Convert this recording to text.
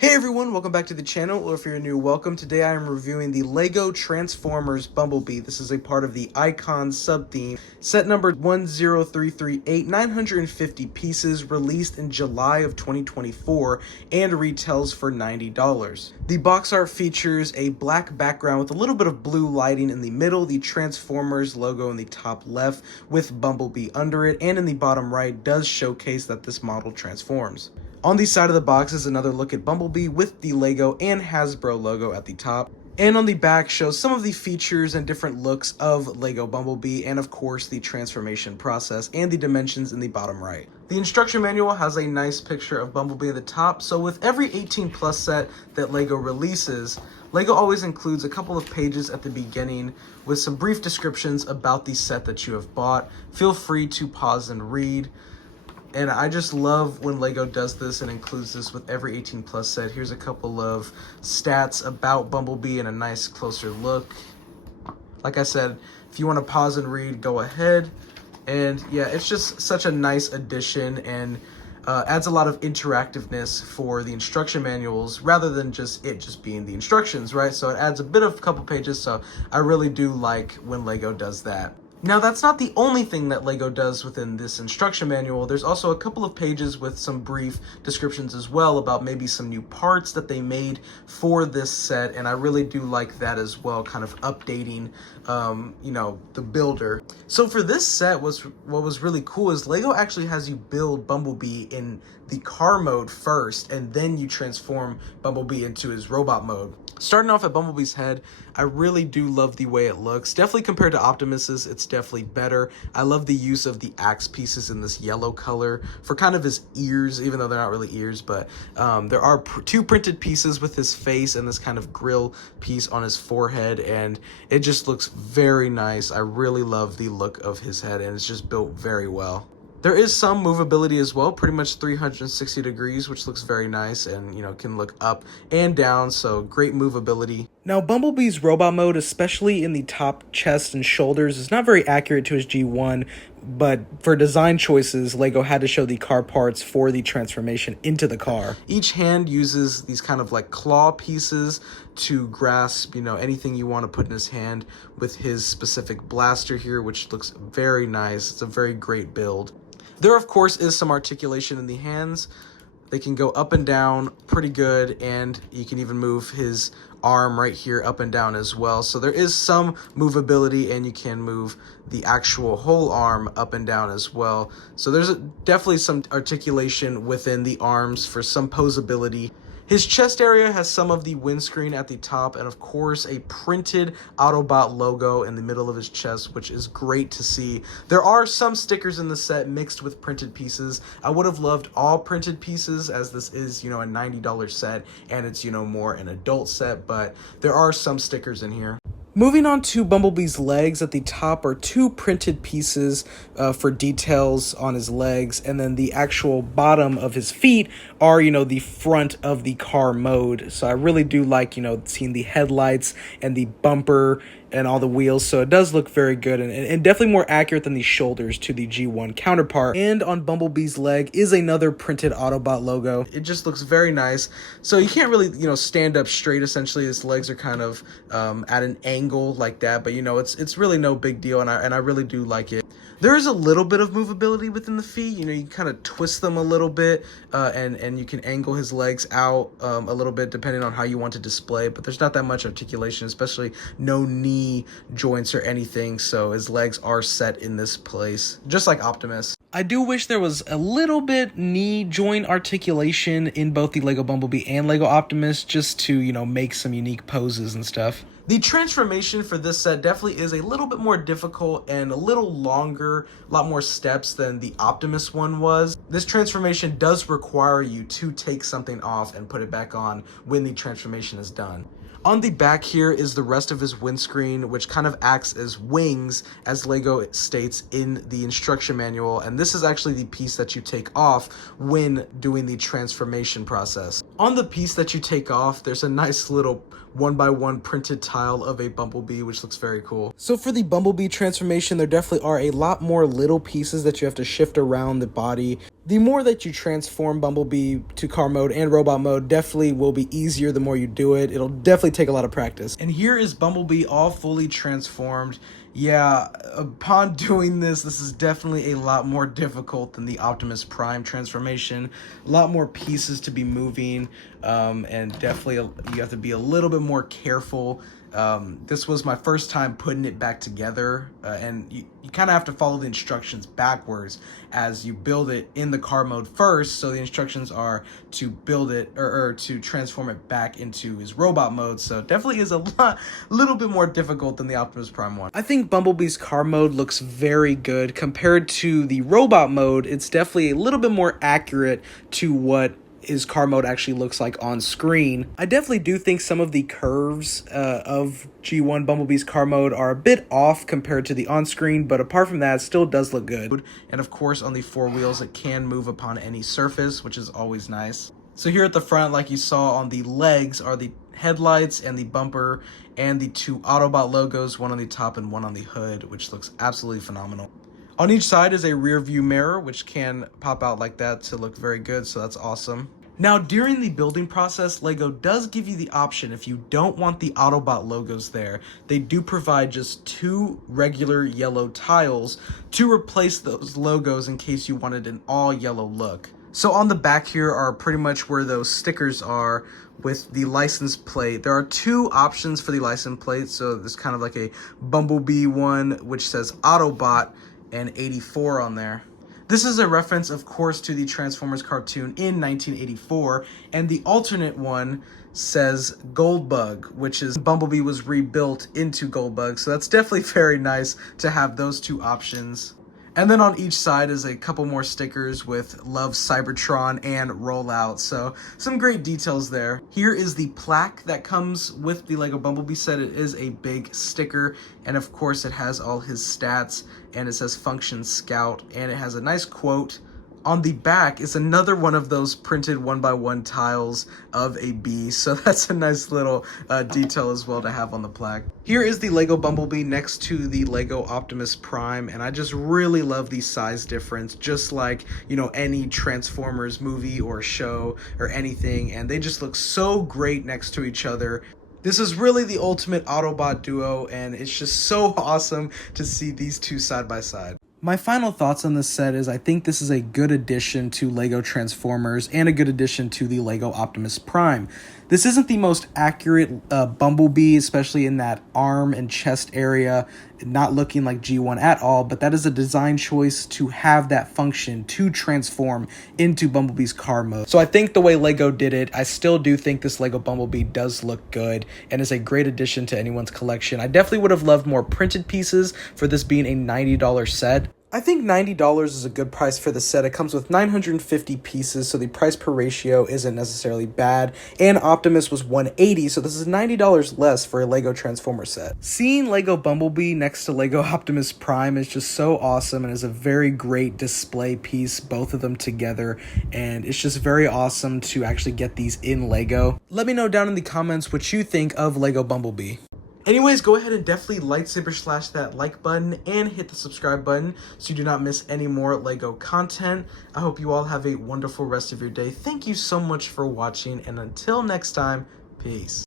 Hey everyone, welcome back to the channel, or if you're new, welcome. Today I am reviewing the Lego Transformers Bumblebee. This is a part of the Icon sub-theme. Set number 10338, 950 pieces, released in July of 2024, and retails for $90. The box art features a black background with a little bit of blue lighting in the middle, the Transformers logo in the top left with Bumblebee under it, and in the bottom right does showcase that this model transforms. On the side of the box is another look at Bumblebee with the Lego and Hasbro logo at the top. And on the back shows some of the features and different looks of Lego Bumblebee, and of course the transformation process and the dimensions in the bottom right. The instruction manual has a nice picture of Bumblebee at the top, so with every 18 plus set that Lego releases, Lego always includes a couple of pages at the beginning with some brief descriptions about the set that you have bought. Feel free to pause and read. And I just love when Lego does this and includes this with every 18 plus set. Here's a couple of stats about Bumblebee and a nice closer look. Like I said, if you want to pause and read, go ahead. And yeah, it's just such a nice addition and adds a lot of interactiveness for the instruction manuals rather than just being the instructions, right? So it adds a bit of a couple pages, so I really do like when Lego does that. Now, that's not the only thing that Lego does within this instruction manual. There's also a couple of pages with some brief descriptions as well about maybe some new parts that they made for this set, and I really do like that as well, kind of updating, the builder. So for this set, what was really cool is Lego actually has you build Bumblebee in the car mode first, and then you transform Bumblebee into his robot mode. Starting off at Bumblebee's head, I really do love the way it looks. Definitely compared to Optimus's, it's definitely better. I love the use of the axe pieces in this yellow color for kind of his ears, even though they're not really ears, but there are two printed pieces with his face and this kind of grill piece on his forehead, and it just looks very nice. I really love the look of his head, and it's just built very well. There is some movability as well, pretty much 360 degrees, which looks very nice and, can look up and down, so great movability. Now, Bumblebee's robot mode, especially in the top chest and shoulders, is not very accurate to his G1, but for design choices, Lego had to show the car parts for the transformation into the car. Each hand uses these kind of like claw pieces to grasp, anything you want to put in his hand with his specific blaster here, which looks very nice. It's a very great build. There, of course, is some articulation in the hands. They can go up and down pretty good, and you can even move his arm right here up and down as well. So there is some movability, and you can move the actual whole arm up and down as well. So there's definitely some articulation within the arms for some posability. His chest area has some of the windscreen at the top, and of course a printed Autobot logo in the middle of his chest, which is great to see. There are some stickers in the set mixed with printed pieces. I would have loved all printed pieces, as this is, a $90 set, and it's, more an adult set, but there are some stickers in here. Moving on to Bumblebee's legs, at the top are two printed pieces for details on his legs, and then the actual bottom of his feet are, the front of the car mode. So I really do like, seeing the headlights and the bumper and all the wheels, so it does look very good and definitely more accurate than the shoulders to the G1 counterpart. And on Bumblebee's leg is another printed Autobot logo. It just looks very nice. So you can't really, stand up straight. Essentially, his legs are kind of at an angle like that, but it's really no big deal, and I really do like it. There is a little bit of movability within the feet. You can kind of twist them a little bit, and you can angle his legs out a little bit depending on how you want to display, but there's not that much articulation, especially no knee joints or anything, so his legs are set in this place, just like Optimus. I do wish there was a little bit knee joint articulation in both the Lego Bumblebee and Lego Optimus, just to, make some unique poses and stuff. The transformation for this set definitely is a little bit more difficult and a little longer, a lot more steps than the Optimus one was. This transformation does require you to take something off and put it back on when the transformation is done. On the back here is the rest of his windscreen, which kind of acts as wings, as Lego states in the instruction manual, and this is actually the piece that you take off when doing the transformation process. On the piece that you take off, there's a nice little 1x1 printed tile tile of a Bumblebee, which looks very cool. So for the Bumblebee transformation, there definitely are a lot more little pieces that you have to shift around the body. The more that you transform Bumblebee to car mode and robot mode definitely will be easier the more you do it. It'll definitely take a lot of practice. And here is Bumblebee all fully transformed. Yeah, upon doing this is definitely a lot more difficult than the Optimus Prime transformation. A lot more pieces to be moving, and definitely you have to be a little bit more careful. This was my first time putting it back together, and you kind of have to follow the instructions backwards as you build it in the car mode first. So the instructions are to build it or to transform it back into his robot mode. So it definitely is a little bit more difficult than the Optimus Prime one. I think Bumblebee's car mode looks very good compared to the robot mode. It's definitely a little bit more accurate to what his car mode actually looks like on screen. I definitely do think some of the curves of G1 Bumblebee's car mode are a bit off compared to the on-screen, but apart from that, it still does look good. And of course, on the four wheels, it can move upon any surface, which is always nice. So here at the front, like you saw on the legs, are the headlights and the bumper and the two Autobot logos, one on the top and one on the hood, which looks absolutely phenomenal. On each side is a rear view mirror, which can pop out like that to look very good, so that's awesome. Now, during the building process, Lego does give you the option, if you don't want the Autobot logos there, they do provide just 2 regular yellow tiles to replace those logos in case you wanted an all yellow look. So on the back here are pretty much where those stickers are with the license plate. There are 2 options for the license plate, so there's kind of like a Bumblebee one, which says Autobot, and 84 on there. This is a reference, of course, to the Transformers cartoon in 1984, and the alternate one says Goldbug, which is Bumblebee was rebuilt into Goldbug, so that's definitely very nice to have those 2 options. And then on each side is a couple more stickers with Love Cybertron and Rollout, so some great details there. Here is the plaque that comes with the Lego Bumblebee set. It is a big sticker, and of course it has all his stats, and it says Function Scout, and it has a nice quote. On the back is another one of those printed 1x1 tiles of a bee, so that's a nice little detail as well to have on the plaque. Here is the Lego Bumblebee next to the Lego Optimus Prime, and I just really love the size difference, just like, you know, any Transformers movie or show or anything, and they just look so great next to each other. This is really the ultimate Autobot duo, and it's just so awesome to see these 2 side by side. My final thoughts on this set is I think this is a good addition to Lego Transformers and a good addition to the Lego Optimus Prime. This isn't the most accurate Bumblebee, especially in that arm and chest area, not looking like G1 at all, but that is a design choice to have that function to transform into Bumblebee's car mode. So I think the way Lego did it, I still do think this Lego Bumblebee does look good and is a great addition to anyone's collection. I definitely would have loved more printed pieces for this being a $90 set. I think $90 is a good price for the set. It comes with 950 pieces, so the price per ratio isn't necessarily bad. And Optimus was $180, so this is $90 less for a Lego Transformers set. Seeing Lego Bumblebee next to Lego Optimus Prime is just so awesome and is a very great display piece, both of them together. And it's just very awesome to actually get these in Lego. Let me know down in the comments what you think of Lego Bumblebee. Anyways, go ahead and definitely lightsaber slash that like button and hit the subscribe button so you do not miss any more Lego content. I hope you all have a wonderful rest of your day. Thank you so much for watching, and until next time, peace.